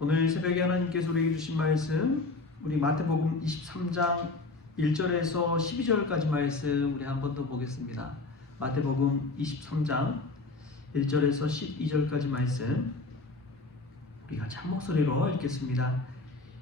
오늘 새벽에 하나님께서 우리에게 주신 말씀 우리 마태복음 23장 1절에서 12절까지 말씀 우리 한 번 더 보겠습니다. 마태복음 23장 1절에서 12절까지 말씀 우리 같이 한 목소리로 읽겠습니다.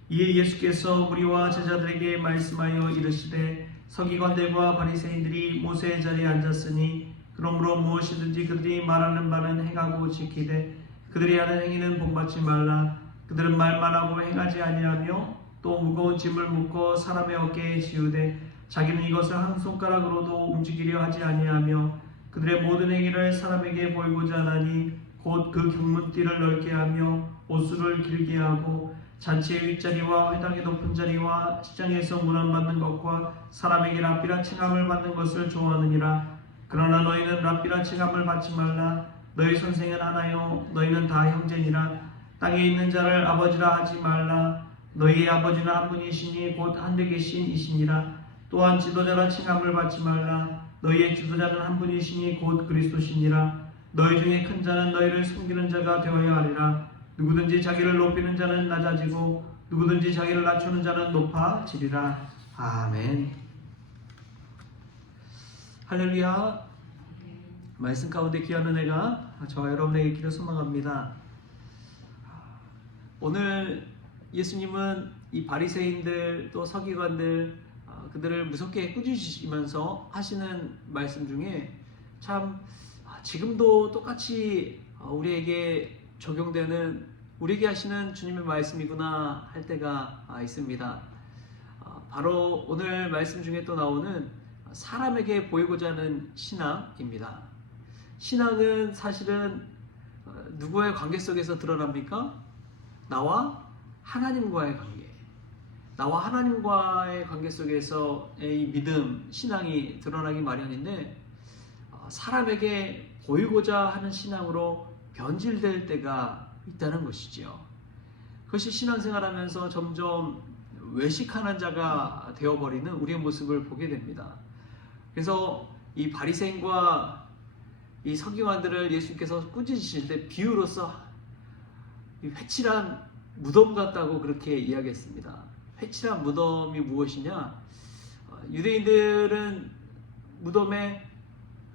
이에 예수께서 무리와 제자들에게 말씀하여 이르시되 서기관들과 바리새인들이 모세의 자리에 앉았으니 그러므로 무엇이든지 그들이 말하는 바는 행하고 지키되 그들이 하는 행위는 본받지 말라 그들은 말만 하고 행하지 아니하며 또 무거운 짐을 묶어 사람의 어깨에 지우되 자기는 이것을 한 손가락으로도 움직이려 하지 아니하며 그들의 모든 행위를 사람에게 보이고자 하나니 곧 그 경문띠를 넓게 하며 옷수를 길게 하고 잔치의 윗자리와 회당의 높은 자리와 시장에서 문안받는 것과 사람에게 랍비라 칭함을 받는 것을 좋아하느니라. 그러나 너희는 랍비라 칭함을 받지 말라. 너희 선생은 하나요? 너희는 다 형제니라 땅에 있는 자를 아버지라 하지 말라. 너희의 아버지는 한 분이시니 곧 하늘에 계신 이시니라. 또한 지도자라 칭함을 받지 말라. 너희의 지도자는 한 분이시니 곧 그리스도시니라. 너희 중에 큰 자는 너희를 섬기는 자가 되어야 하리라. 누구든지 자기를 높이는 자는 낮아지고 누구든지 자기를 낮추는 자는 높아지리라. 아멘. 할렐루야. 말씀 가운데 귀한 은혜가 저와 여러분에게 있기를 소망합니다 오늘 예수님은 이 바리새인들 또 서기관들 아, 그들을 무섭게 꾸짖으시면서 하시는 말씀 중에 참 아, 지금도 똑같이 어, 우리에게 적용되는 우리에게 하시는 주님의 말씀이구나 할 때가 아, 있습니다. 아, 바로 오늘 말씀 중에 또 나오는 사람에게 보이고자 하는 신앙입니다. 신앙은 사실은 어, 누구의 관계 속에서 드러납니까? 나와 하나님과의 관계. 나와 하나님과의 관계 속에서의 이 믿음, 신앙이 드러나기 마련인데 어, 사람에게 보이고자 하는 신앙으로 변질될 때가 있다는 것이지요. 그것이 신앙생활하면서 점점 외식하는 자가 되어버리는 우리의 모습을 보게 됩니다. 그래서 이 바리새인과 이 서기관들을 예수님께서 꾸짖으실 때 비유로서 이 회칠한 무덤 같다고 그렇게 이야기했습니다. 회칠한 무덤이 무엇이냐? 어, 유대인들은 무덤에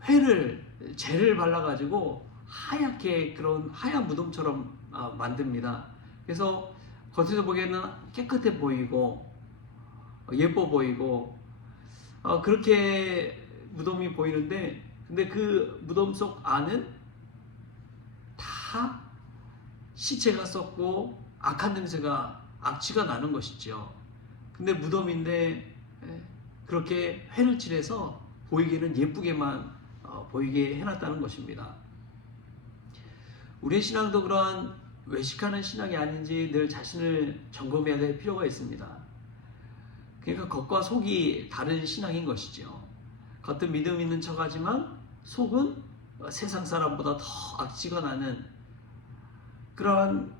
회를 재를 발라가지고 하얗게 그런 하얀 무덤처럼 아, 만듭니다. 그래서 겉에서 보기에는 깨끗해 보이고 어, 예뻐 보이고 어, 그렇게 무덤이 보이는데 근데 그 무덤 속 안은 다 시체가 썩고 악한 냄새가 악취가 나는 것이죠. 근데 무덤인데 예, 그렇게 회를 칠해서 보이기는 예쁘게만 어, 보이게 해놨다는 것입니다. 우리의 신앙도 그러한 외식하는 신앙이 아닌지 늘 자신을 점검해야 될 필요가 있습니다. 그러니까 겉과 속이 다른 신앙인 것이죠. 겉은 믿음 있는 척하지만 속은 세상 사람보다 더 악취가 나는 그러한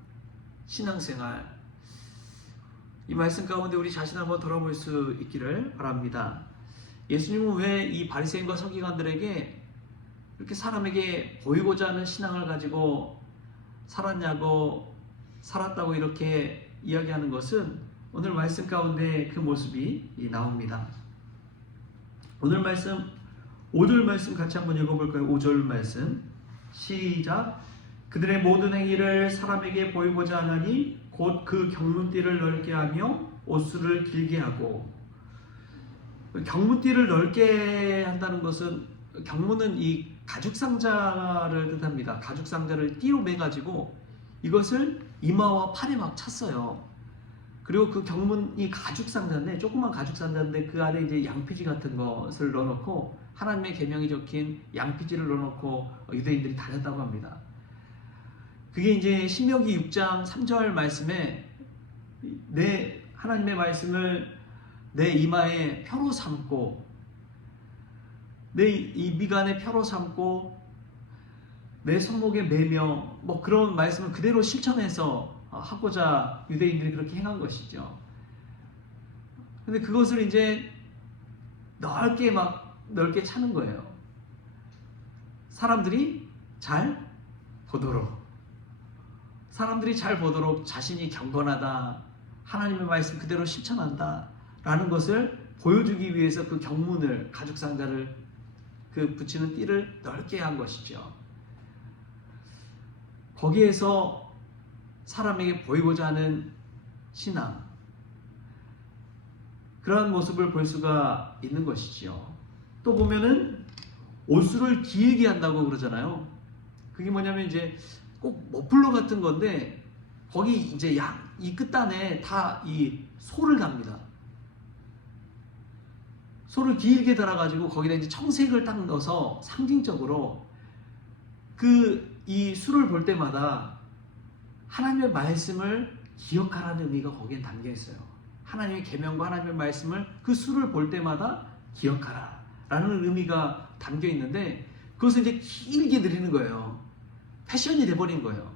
신앙생활. 이 말씀 가운데 우리 자신 한번 돌아볼 수 있기를 바랍니다. 예수님은 왜 이 바리새인과 서기관들에게 이렇게 사람에게 보이고자 하는 신앙을 가지고 살았냐고 살았다고 이렇게 이야기하는 것은 오늘 말씀 가운데 그 모습이 나옵니다. 오늘 말씀 5절 말씀 같이 한번 읽어볼까요? 5절 말씀 시작 그들의 모든 행위를 사람에게 보이고자 하나니 곧 그 경문띠를 넓게 하며 옷수를 길게 하고 경문띠를 넓게 한다는 것은 경문은 이 가죽 상자를 뜻합니다. 가죽 상자를 띠로 매 가지고 이것을 이마와 팔에 막 찼어요. 그리고 그 경문이 가죽 상자인데 조그만 가죽 상자인데 그 안에 이제 양피지 같은 것을 넣어놓고 하나님의 계명이 적힌 양피지를 넣어놓고 유대인들이 다녔다고 합니다. 그게 이제 신명기 6장 3절 말씀에 내 하나님의 말씀을 내 이마에 표로 삼고 내 이 미간에 표로 삼고 내 손목에 매며 뭐 그런 말씀을 그대로 실천해서 하고자 유대인들이 그렇게 행한 것이죠. 근데 그것을 이제 넓게 막 넓게 차는 거예요. 사람들이 잘 보도록. 사람들이 잘 보도록 자신이 경건하다, 하나님의 말씀 그대로 실천한다, 라는 것을 보여주기 위해서 그 경문을, 가죽 상자를 그 붙이는 띠를 넓게 한 것이죠. 거기에서 사람에게 보이고자 하는 신앙, 그러한 모습을 볼 수가 있는 것이지요. 또 보면은 옷수를 길게 한다고 그러잖아요. 그게 뭐냐면 이제 꼭 머플러 같은 건데 거기 이제 양 이 끝단에 다 이 소를 답니다. 소를 길게 달아가지고 거기다 이제 청색을 딱 넣어서 상징적으로 그 이 수를 볼 때마다 하나님의 말씀을 기억하라는 의미가 거기에 담겨 있어요. 하나님의 계명과 하나님의 말씀을 그 수를 볼 때마다 기억하라라는 의미가 담겨 있는데 그것을 이제 길게 늘리는 거예요. 패션이 돼버린 거예요.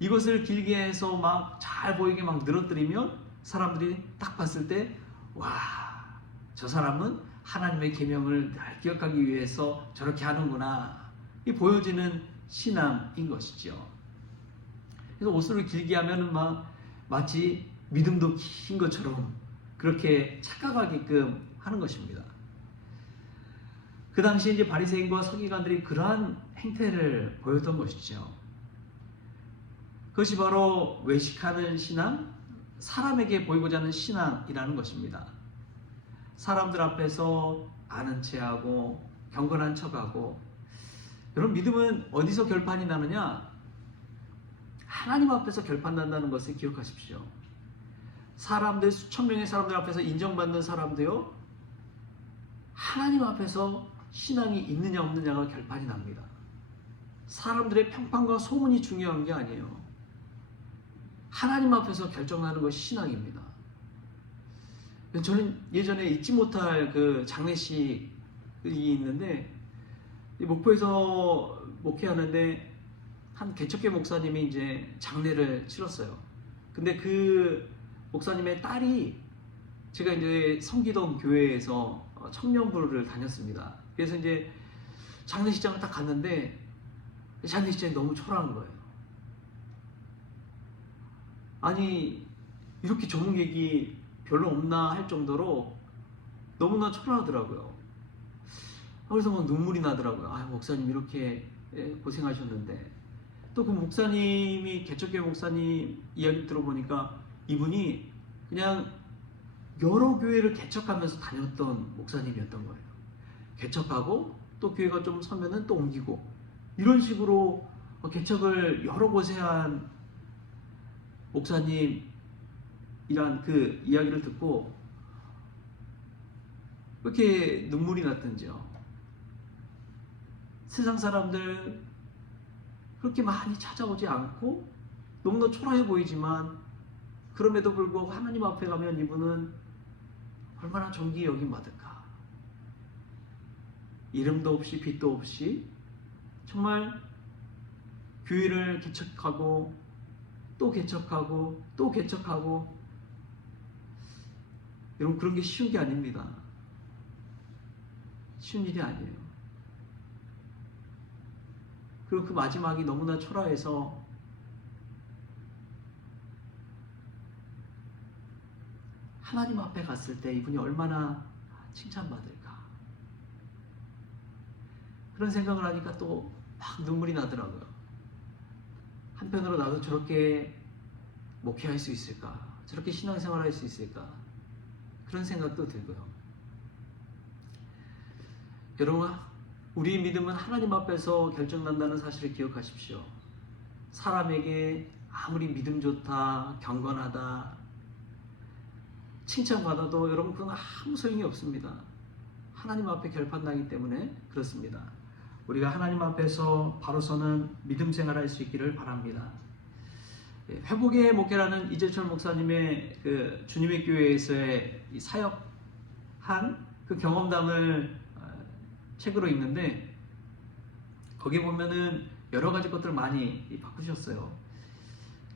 이것을 길게 해서 막 잘 보이게 막 늘어뜨리면 사람들이 딱 봤을 때 와, 저 사람은 하나님의 계명을 잘 기억하기 위해서 저렇게 하는구나. 이 보여지는 신앙인 것이죠. 그래서 옷을 길게 하면은 막 마치 믿음도 긴 것처럼 그렇게 착각하게끔 하는 것입니다. 그 당시 이제 바리새인과 서기관들이 그러한 행태를 보였던 것이죠. 그것이 바로 외식하는 신앙, 사람에게 보이고자 하는 신앙이라는 것입니다. 사람들 앞에서 아는 체하고 경건한 척하고 여러분 믿음은 어디서 결판이 나느냐? 하나님 앞에서 결판 난다는 것을 기억하십시오. 사람들 수천 명의 사람들 앞에서 인정받는 사람도요. 하나님 앞에서 신앙이 있느냐 없느냐가 결판이 납니다. 사람들의 평판과 소문이 중요한 게 아니에요. 하나님 앞에서 결정하는 것이 신앙입니다. 저는 예전에 잊지 못할 그 장례식이 있는데 목포에서 목회하는데 한 개척교 목사님이 이제 장례를 치렀어요. 근데 그 목사님의 딸이 제가 이제 성기동 교회에서 청년부를 다녔습니다. 그래서 이제 장례식장을 딱 갔는데 장례식장이 너무 초라한 거예요. 아니 이렇게 전문객이 별로 없나 할 정도로 너무나 초라하더라고요. 그래서 막 눈물이 나더라고요. 아 목사님 이렇게 예, 고생하셨는데 또 그 목사님이 개척교회 목사님 이야기 들어보니까 이분이 그냥 여러 교회를 개척하면서 다녔던 목사님이었던 거예요. 개척하고 또 교회가 좀 서면은 또 옮기고 이런 식으로 개척을 여러 곳에 한 목사님이란 그 이야기를 듣고 왜 이렇게 눈물이 났던지요. 세상 사람들 그렇게 많이 찾아오지 않고 너무나 초라해 보이지만 그럼에도 불구하고 하나님 앞에 가면 이분은 얼마나 존귀 여김 받을까. 이름도 없이 빛도 없이 정말 교회를 개척하고 또 개척하고 또 개척하고 여러분 그런 게 쉬운 게 아닙니다. 쉬운 일이 아니에요. 그리고 그 마지막이 너무나 초라해서 하나님 앞에 갔을 때 이분이 얼마나 칭찬받을까. 그런 생각을 하니까 또 막 눈물이 나더라고요. 한편으로 나도 저렇게 목회할 수 있을까? 저렇게 신앙생활 할 수 있을까? 그런 생각도 들고요. 여러분, 우리 믿음은 하나님 앞에서 결정난다는 사실을 기억하십시오. 사람에게 아무리 믿음 좋다, 경건하다, 칭찬받아도 여러분 그건 아무 소용이 없습니다. 하나님 앞에 결판나기 때문에 그렇습니다. 우리가 하나님 앞에서 바로서는 믿음 생활할 수 있기를 바랍니다. 예, 회복의 목회라는 이재철 목사님의 그 주님의 교회에서의 사역한 그 경험담을 어, 책으로 읽는데 거기 보면은 여러 가지 것들을 많이 바꾸셨어요.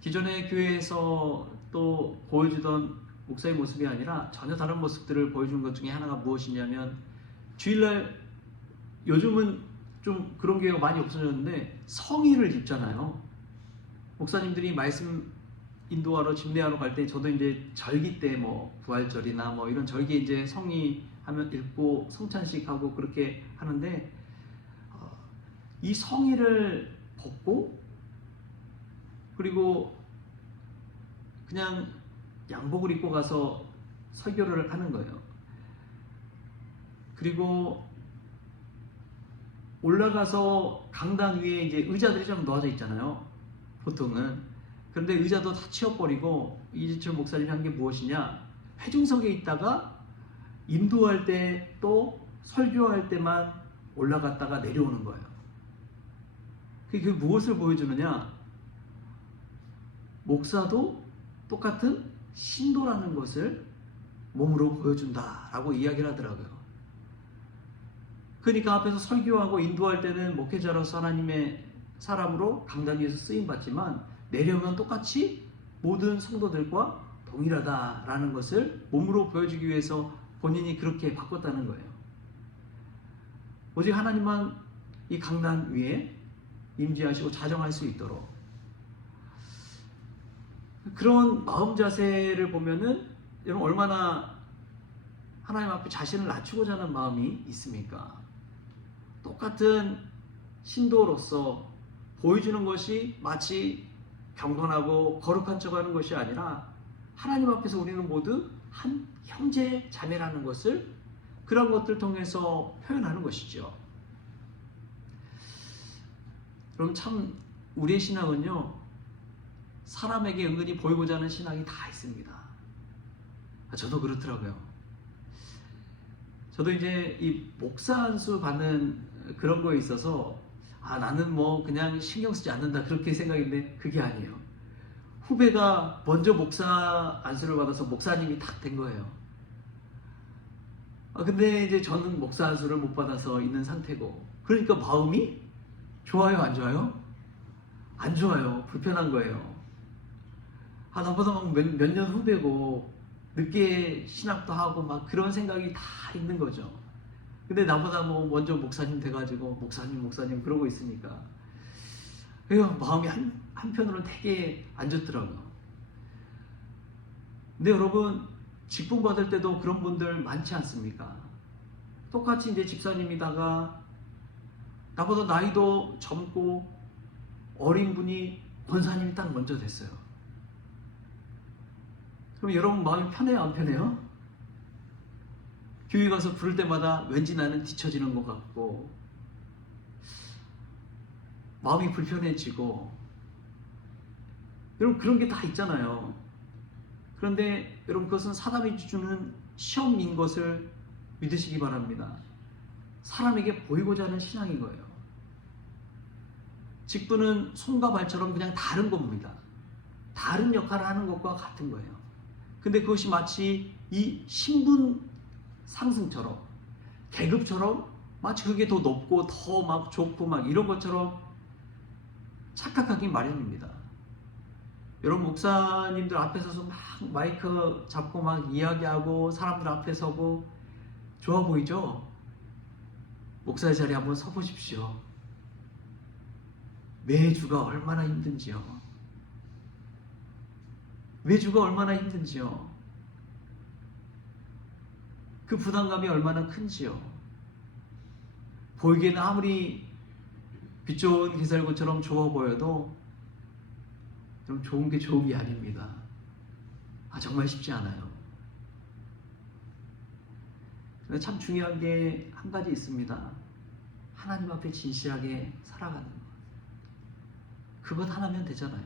기존의 교회에서 또 보여주던 목사의 모습이 아니라 전혀 다른 모습들을 보여준 것 중에 하나가 무엇이냐면 주일날 요즘은 좀 그런 교회가 많이 없어졌는데 성의를 입잖아요. 목사님들이 말씀 인도하러 집례하러 갈 때 저도 이제 절기 때 뭐 부활절이나 뭐 이런 절기 이제 성의 하면 읽고 성찬식 하고 그렇게 하는데 어, 이 성의를 벗고 그리고 그냥 양복을 입고 가서 설교를 하는 거예요. 그리고 올라가서 강당 위에 이제 의자들이 좀 놓아져 있잖아요. 보통은. 그런데 의자도 다 치워버리고 이재철 목사님이 한 게 무엇이냐? 회중석에 있다가 인도할 때 또 설교할 때만 올라갔다가 내려오는 거예요. 그게 무엇을 보여주느냐? 목사도 똑같은 신도라는 것을 몸으로 보여준다라고 이야기를 하더라고요. 그러니까 앞에서 설교하고 인도할 때는 목회자로서 하나님의 사람으로 강단 위에서 쓰임 받지만 내려오면 똑같이 모든 성도들과 동일하다라는 것을 몸으로 보여주기 위해서 본인이 그렇게 바꿨다는 거예요. 오직 하나님만 이 강단 위에 임재하시고 자정할 수 있도록 그런 마음 자세를 보면은 여러분 얼마나 하나님 앞에 자신을 낮추고자 하는 마음이 있습니까? 똑같은 신도로서 보여주는 것이 마치 경건하고 거룩한 척 하는 것이 아니라 하나님 앞에서 우리는 모두 한 형제 자매라는 것을 그런 것들 통해서 표현하는 것이죠. 그럼 참 우리의 신앙은요 사람에게 은근히 보이고자 하는 신앙이 다 있습니다. 아, 저도 그렇더라고요. 저도 이제 이 목사 안수 받는 그런 거에 있어서 아 나는 뭐 그냥 신경 쓰지 않는다 그렇게 생각인데 그게 아니에요. 후배가 먼저 목사 안수를 받아서 목사님이 탁 된 거예요. 아 근데 이제 저는 목사 안수를 못 받아서 있는 상태고 그러니까 마음이 좋아요 안 좋아요? 안 좋아요. 불편한 거예요. 아 나보다 막몇 년 후배고 늦게 신학도 하고 막 그런 생각이 다 있는 거죠. 근데 나보다 뭐 먼저 목사님 돼가지고 목사님 목사님 그러고 있으니까 그래서 마음이 한 한편으로는 되게 안 좋더라고요. 근데 여러분 직분 받을 때도 그런 분들 많지 않습니까? 똑같이 이제 집사님이다가 나보다 나이도 젊고 어린 분이 권사님이 딱 먼저 됐어요. 그럼 여러분 마음이 편해요, 안 편해요? 교회 가서 부를 때마다 왠지 나는 뒤처지는 것 같고 마음이 불편해지고 여러분 그런 게 다 있잖아요. 그런데 여러분 그것은 사람이 주는 시험인 것을 믿으시기 바랍니다. 사람에게 보이고자 하는 신앙인 거예요. 직분은 손과 발처럼 그냥 다른 겁니다. 다른 역할을 하는 것과 같은 거예요. 근데 그것이 마치 이 신분 상승처럼 계급처럼 마치 그게 더 높고 더 막 좋고 막 이런 것처럼 착각하기 마련입니다. 여러분 목사님들 앞에 서서 막 마이크 잡고 막 이야기하고 사람들 앞에 서고 좋아 보이죠? 목사의 자리에 한번 서 보십시오. 매주가 얼마나 힘든지요. 매주가 얼마나 힘든지요. 그 부담감이 얼마나 큰지요. 보이기에는 아무리 빛 좋은 기살구처럼 좋아 보여도 좀 좋은 게 좋은 게 아닙니다. 아, 정말 쉽지 않아요. 참 중요한 게 한 가지 있습니다. 하나님 앞에 진실하게 살아가는 것. 그것 하나면 되잖아요.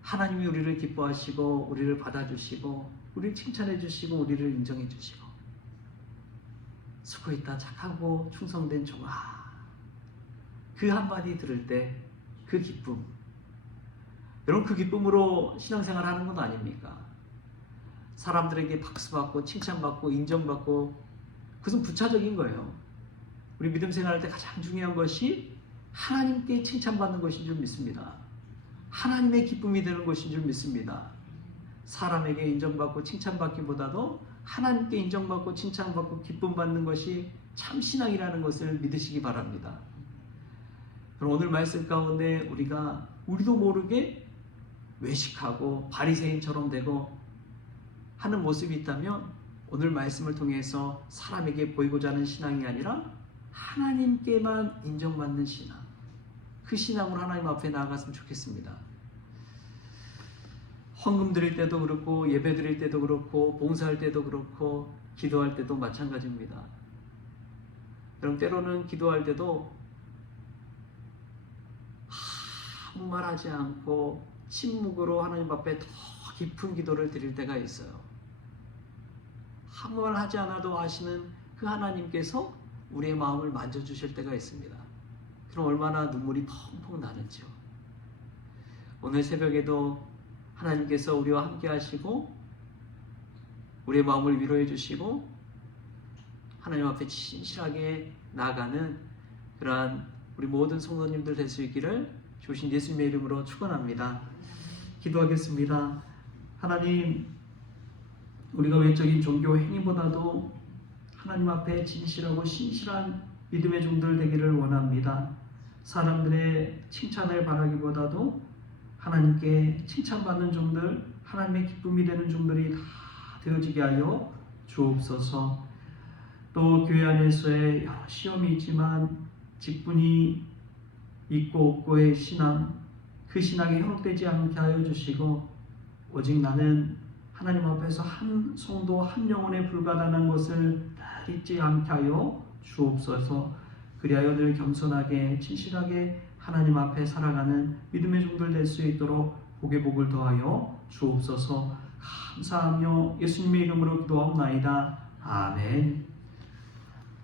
하나님이 우리를 기뻐하시고, 우리를 받아주시고, 우리를 칭찬해 주시고, 우리를 인정해 주시고, 수고했다, 착하고, 충성된 종아. 그 한마디 들을 때 그 기쁨. 여러분 그 기쁨으로 신앙생활 하는 건 아닙니까? 사람들에게 박수받고 칭찬받고 인정받고 그것은 부차적인 거예요. 우리 믿음 생활할 때 가장 중요한 것이 하나님께 칭찬받는 것인 줄 믿습니다. 하나님의 기쁨이 되는 것인 줄 믿습니다. 사람에게 인정받고 칭찬받기보다도 하나님께 인정받고 칭찬받고 기쁨 받는 것이 참 신앙이라는 것을 믿으시기 바랍니다. 그럼 오늘 말씀 가운데 우리가 우리도 모르게 외식하고 바리새인처럼 되고 하는 모습이 있다면 오늘 말씀을 통해서 사람에게 보이고자 하는 신앙이 아니라 하나님께만 인정받는 신앙. 그 신앙으로 하나님 앞에 나아갔으면 좋겠습니다. 헌금 드릴 때도 그렇고 예배 드릴 때도 그렇고 봉사할 때도 그렇고 기도할 때도 마찬가지입니다. 여러분 때로는 기도할 때도 아무 말 하지 않고 침묵으로 하나님 앞에 더 깊은 기도를 드릴 때가 있어요. 아무 말 하지 않아도 아시는 그 하나님께서 우리의 마음을 만져주실 때가 있습니다. 그럼 얼마나 눈물이 펑펑 나는지요. 오늘 새벽에도 하나님께서 우리와 함께 하시고 우리의 마음을 위로해 주시고 하나님 앞에 진실하게 나아가는 그러한 우리 모든 성도님들 될 수 있기를 주신 예수님의 이름으로 축원합니다. 기도하겠습니다. 하나님 우리가 외적인 종교 행위보다도 하나님 앞에 진실하고 신실한 믿음의 종들 되기를 원합니다. 사람들의 칭찬을 바라기보다도 하나님께 칭찬받는 종들, 하나님의 기쁨이 되는 종들이 다 되어지게 하여 주옵소서. 또 교회 안에서의 여러 시험이 있지만 직분이 있고 없고의 신앙, 그 신앙이 현혹되지 않게 하여 주시고 오직 나는 하나님 앞에서 한 성도 한 영혼에 불과하다는 것을 다 잊지 않게 하여 주옵소서. 그리하여 늘 겸손하게 진실하게 하나님 앞에 살아가는 믿음의 종들 될 수 있도록 복의 복을 더하여 주옵소서. 감사하며 예수님의 이름으로 기도하옵나이다. 아멘.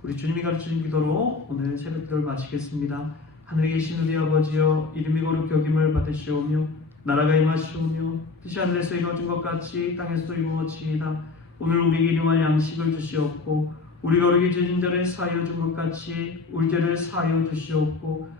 우리 주님이 가르치신 기도로 오늘 새벽 기도를 마치겠습니다. 하늘에 계신 우리 아버지여 이름이 거룩히 여김을 받으시오며 나라가 임하시오며 뜻이 하늘에서 이루어진 것 같이 땅에서도 이루어지이다. 오늘 우리에게 일용할 양식을 주시옵고 우리가 우리에게 죄진 자를 사하여 준 것 같이 우리 죄를 사하여 주시옵고